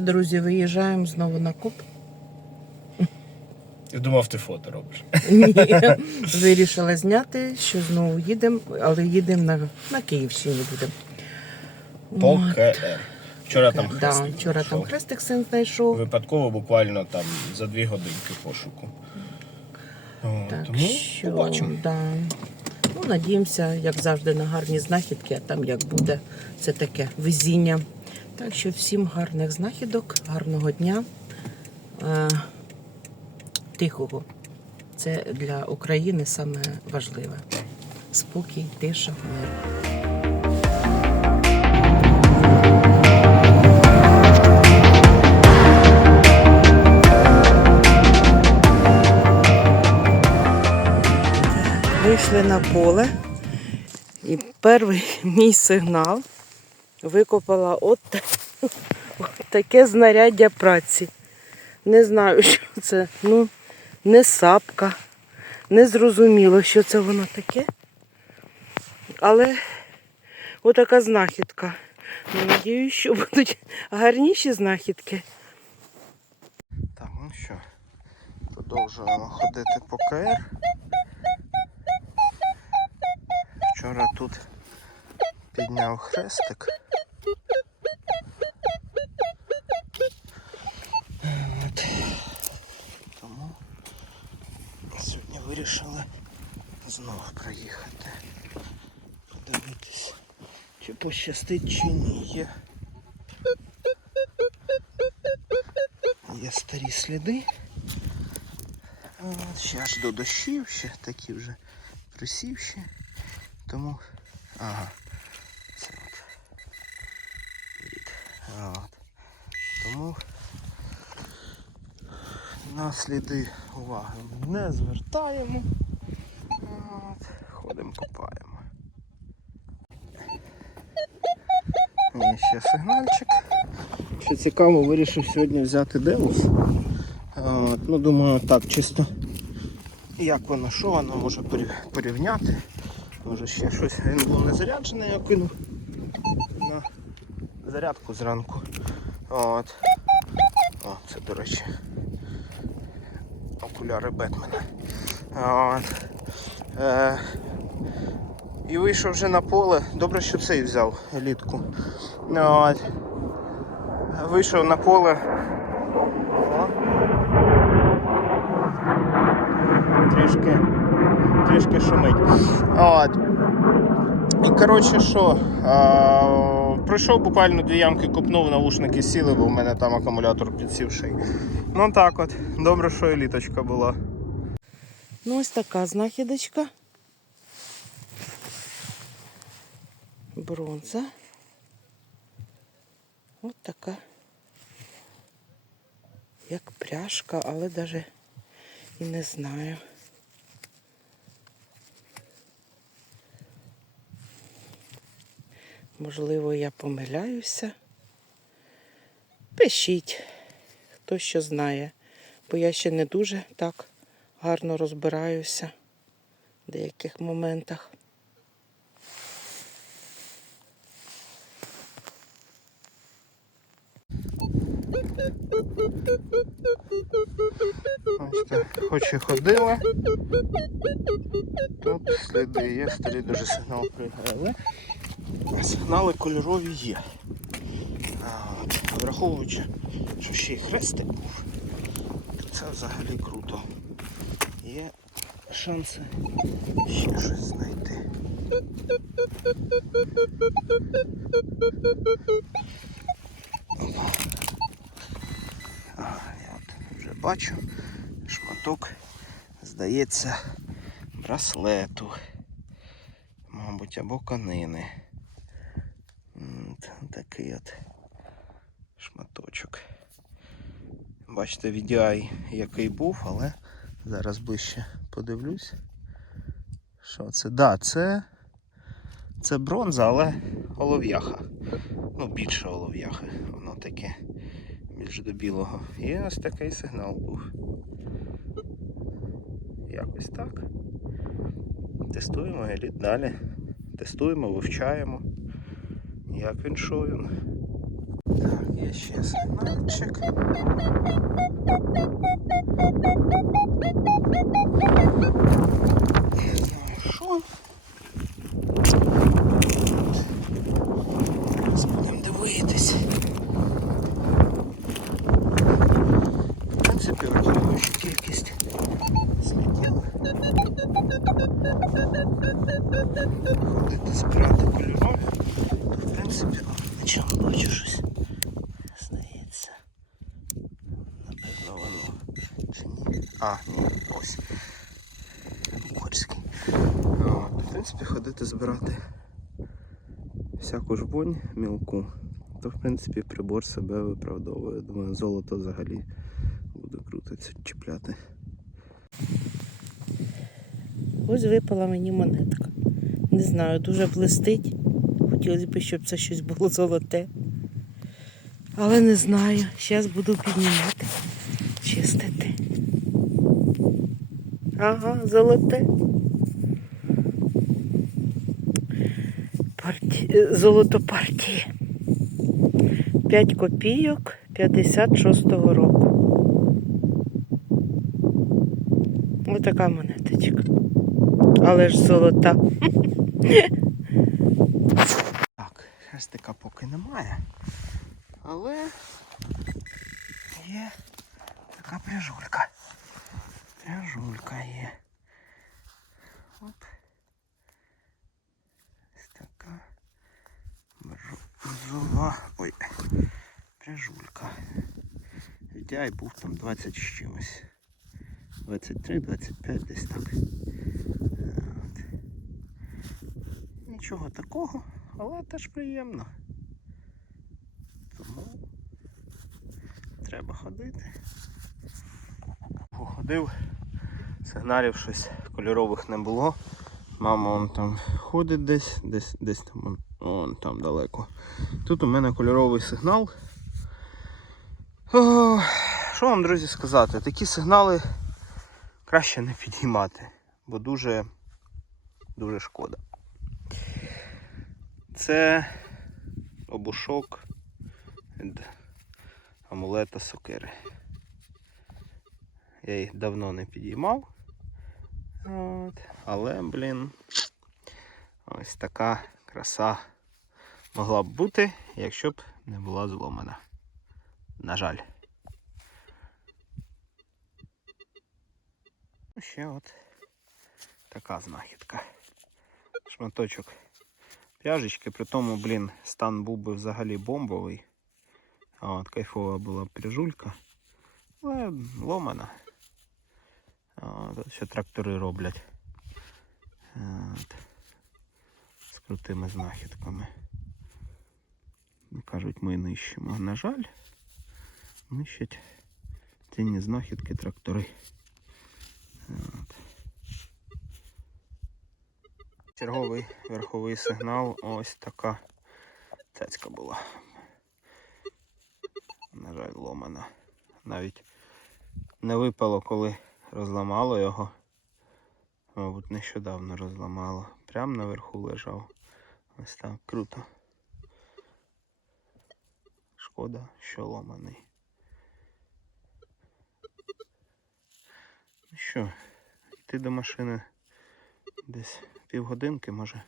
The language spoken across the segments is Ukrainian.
Друзі, виїжджаємо знову на куб. Я думав, ти фото робиш. Ні, вирішила зняти, що знову їдемо, але їдемо на, на Київщині будемо. По КР. Вчора там Да, хрестик вчора там хрестик син знайшов. Випадково буквально там за дві годинки пошуку. Так тому що, побачимо. да. Ну, надіємося, як завжди, на гарні знахідки, а там як буде, це таке везіння. Так що всім гарних знахідок, гарного дня, е, тихого. Це для України саме важливе. Спокій, тиша, мир. Вийшли на поле. І перший мій сигнал викопала от, от таке знаряддя праці. Не знаю, що це. Ну, не сапка. Не зрозуміло, що це воно таке. Але отака знахідка. Ну, Надіюсь, що будуть гарніші знахідки. Так, ну що, продовжуємо ходити по КР. Вчора тут підняв хрестик. От. Тому сьогодні вирішили знову проїхати. Подивитись, чи пощастить, чи ні. Є, є старі сліди. Ще аж до дощів, ще такі вже присівші. Тому. Ага. Це от. Від. От. Тому на сліди уваги не звертаємо. От. Ходимо, копаємо. Є ще сигнальчик. Що цікаво, вирішив сьогодні взяти Деус. От, ну, думаю, так, чисто як воно, що воно може порівняти. Може ще щось. Він був не заряджений, я кинув на зарядку зранку. От. О, це, до речі, окуляри Бетмена. От. Е, і вийшов вже на поле. Добре, що цей взяв елітку. От. Вийшов на поле. О. Трішки, трішки шумить. От. І коротше що, а, пройшов буквально дві ямки, купнув, навушники сіли, бо в мене там акумулятор підсівший. Ну так от, добре, що еліточка була. Ну, ось така знахідочка. Бронза. Ось така. Як пряжка, але навіть і не знаю. Можливо, я помиляюся. Пишіть, хто що знає, бо я ще не дуже так гарно розбираюся в деяких моментах. Бачите, хоч і ходила. Тут сліди є, старий дуже сигнал пригає, але сигнали кольорові є. От, враховуючи, що ще й хрестик був, це взагалі круто. Є шанси ще щось знайти. Опа. А, я от вже бачу шматок, здається, браслету. Мабуть, або конини. Такий от шматочок. Бачите, VDI який був, але зараз ближче подивлюсь. Що це? Да, це, це бронза, але олов'яха. Ну, більше олов'яхи. Воно таке більш до білого. І ось такий сигнал був. Якось так. Тестуємо еліт далі. Тестуємо, вивчаємо. Як він що він. Так, Є ще сигнальчик. Що? А, ні, ось. Угорський. В принципі, ходити збирати всяку жбонь мілку, то в принципі прибор себе виправдовує. Думаю, золото взагалі буде круто чіпляти. Ось випала мені монетка. Не знаю, дуже блистить. Хотілося б, щоб це щось було золоте. Але не знаю. Зараз буду піднімати, Ага, золоте. Парті... е, Золото партії. 5 копійок 56-го року. Ось така монеточка. Але ж золота. Так, хрестика поки немає. Але є така пряжулька. Пряжулька є. Оп. Ось така брузова. Ой. Пряжулька. Віддяй був там 20 з чимось. 23-25 десь так. От. Нічого такого, але теж приємно. Тому треба ходити. Походив, сигналів щось кольорових не було. Мама вон там ходить десь, десь, десь там, вон, там далеко. Тут у мене кольоровий сигнал. О, що вам, друзі, сказати? Такі сигнали краще не підіймати, бо дуже, дуже шкода. Це обушок від амулета сокири. Я їх давно не підіймав. От. Але, блін, ось така краса могла б бути, якщо б не була зломана. На жаль. Ну, Ще от така знахідка. Шматочок пряжечки, при тому, блін, стан був би взагалі бомбовий. От кайфова була пряжулька. Але ломана. Ще трактори роблять. З крутими знахідками. Кажуть, ми нищимо. На жаль, нищать цінні знахідки трактори. От. Черговий верховий сигнал. Ось така цецька була. На жаль, ломана. Навіть не випало, коли розламало його. Мабуть, нещодавно розламало. Прямо наверху лежав. Ось так круто. Шкода, що ломаний. Ну що, йти до машини десь півгодинки, може.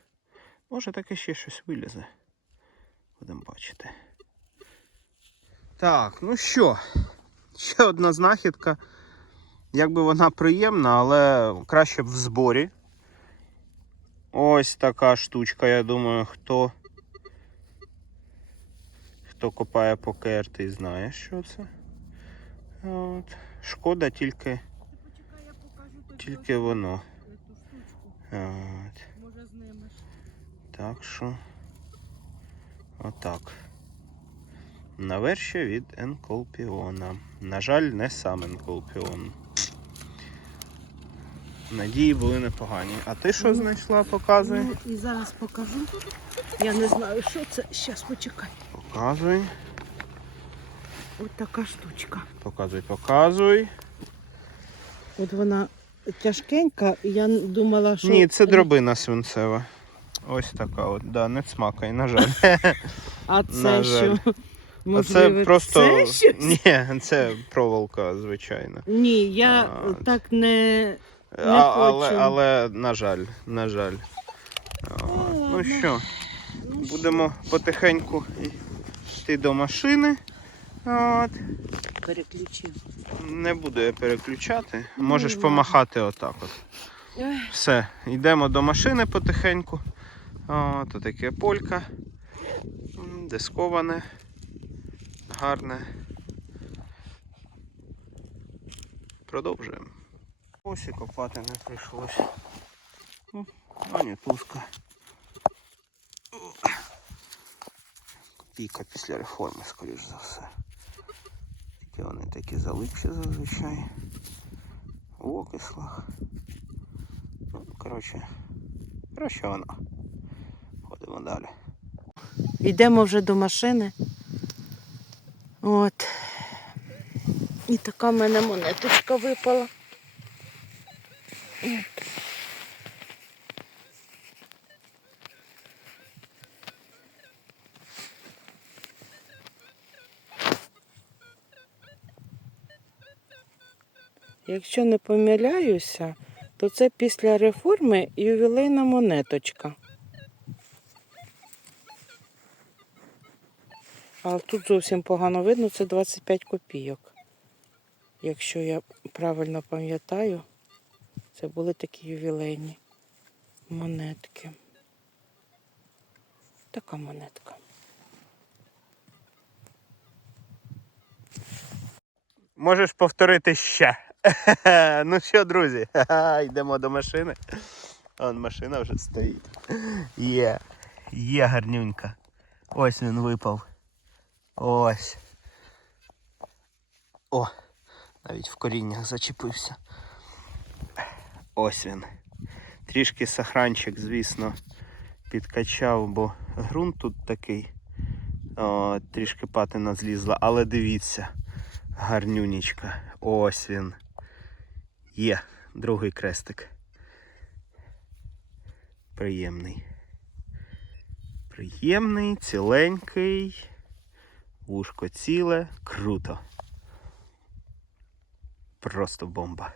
Може таке ще щось вилізе. Будемо бачити. Так, ну що, ще одна знахідка. Якби вона приємна, але краще б в зборі. Ось така штучка, я думаю, хто. Хто копає по КРТ, знає, що це. От. Шкода тільки, тільки воно. От. Може знимеш. Так що. Отак. Наверші від Енколпіона. На жаль, не сам Енколпіон. Надії були непогані. А ти що знайшла, показуй? Ну, і зараз покажу. Я не знаю, що це. Зараз почекай. Показуй, Ось така штучка. показуй, показуй. От вона тяжкенька, і я думала, що. Ні, це дробина свинцева. Ось така от, да, не цмакай, на жаль. А На це жаль. що? Можливо, це просто. це щось? Ні, це проволока, звичайно. Ні, я А, так не. А, Не але, хочу. але, на жаль, на жаль. Ну ладно. що, будемо потихеньку йти до машини. От. Переключив. Не буду я переключати. Можеш ладно. помахати отак от. Все, йдемо до машини потихеньку. От таке полька. Дисковане. Гарне. Продовжуємо. Ось і копати не прийшлося. О, Ані туска. Копійка після реформи, скоріш за все. Тільки вони такі залипші зазвичай. В окислах. Ну, коротше, коротше воно. Ходимо далі. Йдемо вже до машини. От. І така в мене монеточка випала. Якщо не помиляюся, то це після реформи ювілейна монеточка. А тут зовсім погано видно, це 25 копійок. Якщо я правильно пам'ятаю, це були такі ювілейні монетки. Така монетка. Можеш повторити ще. ну що, друзі, йдемо до машини. Вон машина вже стоїть. Є. Є гарнюнька. Ось він випав. Ось. О, навіть в коріннях зачепився. Ось він. Трішки сахранчик, звісно, підкачав, бо ґрунт тут такий. О, трішки патина злізла, але дивіться. Гарнюнічка. Ось він. Є, другий крестик. Приємний. Приємний, ціленький. Вушко ціле. Круто. Просто бомба.